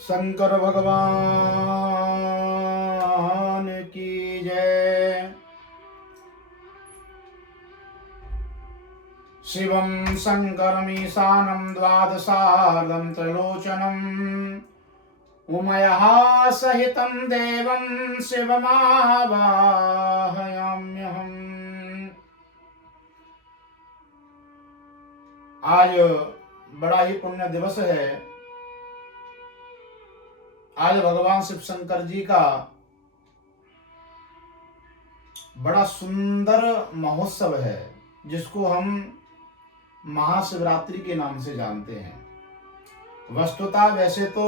शंकर भगवान की जय। शिवं शङ्करमीशानं द्वादशार्धं त्रिलोचनम् उमयः सहितं देवं शिवमावाहयाम्यहम्। आज बड़ा ही पुण्य दिवस है। आज भगवान शिव शंकर जी का बड़ा सुंदर महोत्सव है, जिसको हम महाशिवरात्रि के नाम से जानते हैं। वस्तुतः वैसे तो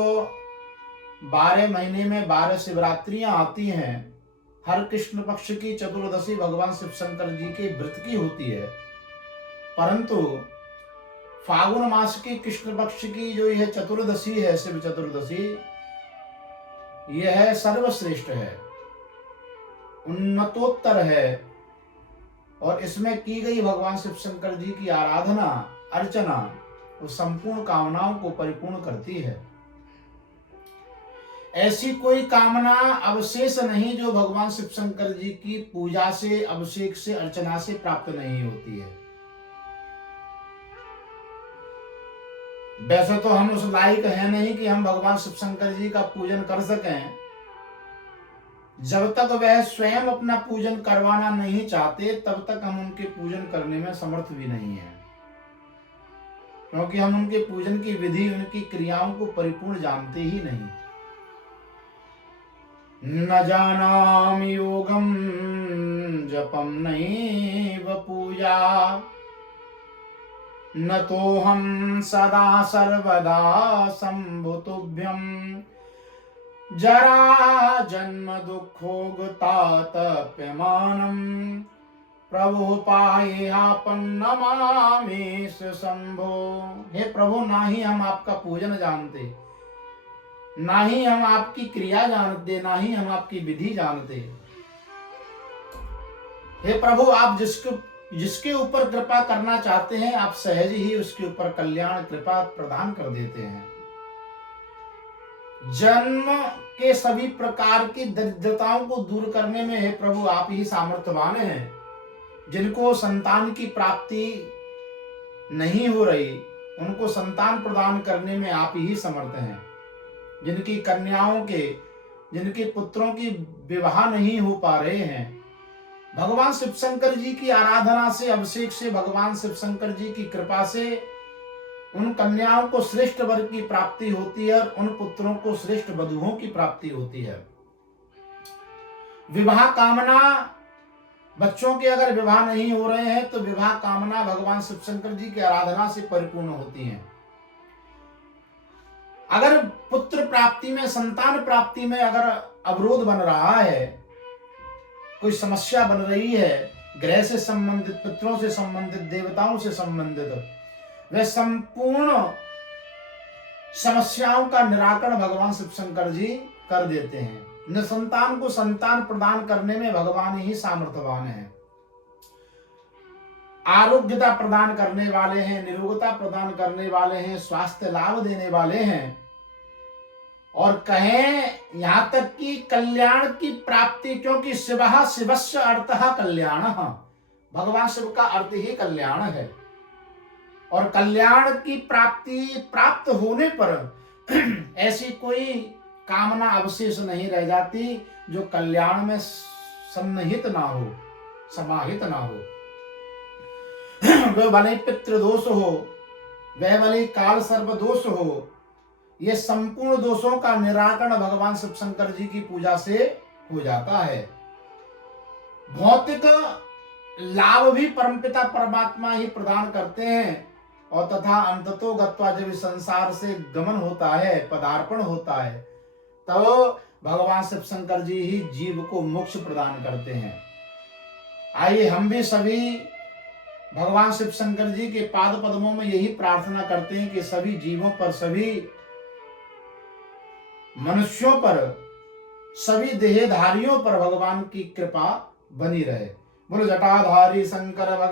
12 महीने में 12 शिवरात्रियां आती हैं। हर कृष्ण पक्ष की चतुर्दशी भगवान शिव शंकर जी के व्रत की होती है, परंतु फागुन मास की कृष्ण पक्ष की जो यह चतुर्दशी है, शिव चतुर्दशी, यह सर्वश्रेष्ठ है, उन्नतोत्तर है, और इसमें की गई भगवान शिव शंकर जी की आराधना अर्चना वो संपूर्ण कामनाओं को परिपूर्ण करती है। ऐसी कोई कामना अवशेष नहीं जो भगवान शिव शंकर जी की पूजा से, अभिषेक से, अर्चना से प्राप्त नहीं होती है। वैसे तो हम उस लायक है नहीं कि हम भगवान शिव शंकर जी का पूजन कर सकें। जब तक वह स्वयं अपना पूजन करवाना नहीं चाहते, तब तक हम उनके पूजन करने में समर्थ भी नहीं है, क्योंकि हम उनके पूजन की विधि, उनकी क्रियाओं को परिपूर्ण जानते ही नहीं। न जानामि योगम जपम नैव पूजा, न तो हम सदा सर्वदा संभुतुभ्यं जरा जन्म दुःखोगतातप्यमानं प्रभु पाह्यापन्नमामीश शंभो। हे प्रभु, ना ही हम आपका पूजन जानते, ना ही हम आपकी क्रिया जानते, ना ही हम आपकी विधि जानते। हे प्रभु, आप जिसके ऊपर कृपा करना चाहते हैं, आप सहज ही उसके ऊपर कल्याण कृपा प्रदान कर देते हैं। जन्म के सभी प्रकार की दरिद्रताओं को दूर करने में, हे प्रभु, आप ही सामर्थ्यवान हैं। जिनको संतान की प्राप्ति नहीं हो रही, उनको संतान प्रदान करने में आप ही समर्थ हैं। जिनकी कन्याओं के, जिनके पुत्रों की विवाह नहीं हो पा रहे हैं, भगवान शिव शंकर जी की आराधना से, अभिषेक से, भगवान शिव शंकर जी की कृपा से उन कन्याओं को श्रेष्ठ वर की प्राप्ति होती है, और उन पुत्रों को श्रेष्ठ वधुओं की प्राप्ति होती है। विवाह कामना, बच्चों के अगर विवाह नहीं हो रहे हैं तो विवाह कामना भगवान शिव शंकर जी की आराधना से परिपूर्ण होती है। अगर पुत्र प्राप्ति में, संतान प्राप्ति में अगर अवरोध बन रहा है, कोई समस्या बन रही है, ग्रह से संबंधित, पितरों से संबंधित, देवताओं से संबंधित, वे संपूर्ण समस्याओं का निराकरण भगवान शिव शंकर जी कर देते हैं। निसंतान को संतान प्रदान करने में भगवान ही सामर्थ्यवान है। आरोग्यता प्रदान करने वाले हैं, निरोगता प्रदान करने वाले हैं, स्वास्थ्य लाभ देने वाले हैं, और कहें यहां तक कि कल्याण की प्राप्ति, क्योंकि शिवः शिवस्य अर्थः कल्याणः, भगवान शिव का अर्थ ही कल्याण है। और कल्याण की प्राप्ति प्राप्त होने पर ऐसी कोई कामना अवशेष नहीं रह जाती जो कल्याण में सन्निहित ना हो, समाहित ना हो। वह भले पितृदोष हो, वह भले काल सर्प दोष हो, ये संपूर्ण दोषों का निराकरण भगवान शिव शंकर जी की पूजा से हो जाता है। भौतिक लाभ भी परमपिता परमात्मा ही प्रदान करते हैं, और तथा अंततो गत्वा जब इस संसार से गमन होता है, पदार्पण होता है, तो भगवान शिव शंकर जी ही जीव को मोक्ष प्रदान करते हैं। आइए हम भी सभी भगवान शिव शंकर जी के पाद पद्मों में यही प्रार्थना करते हैं कि सभी जीवों पर, सभी मनुष्यों पर, सभी देहधारियों पर भगवान की कृपा बनी रहे। बोलो जटाधारी शंकर भगवान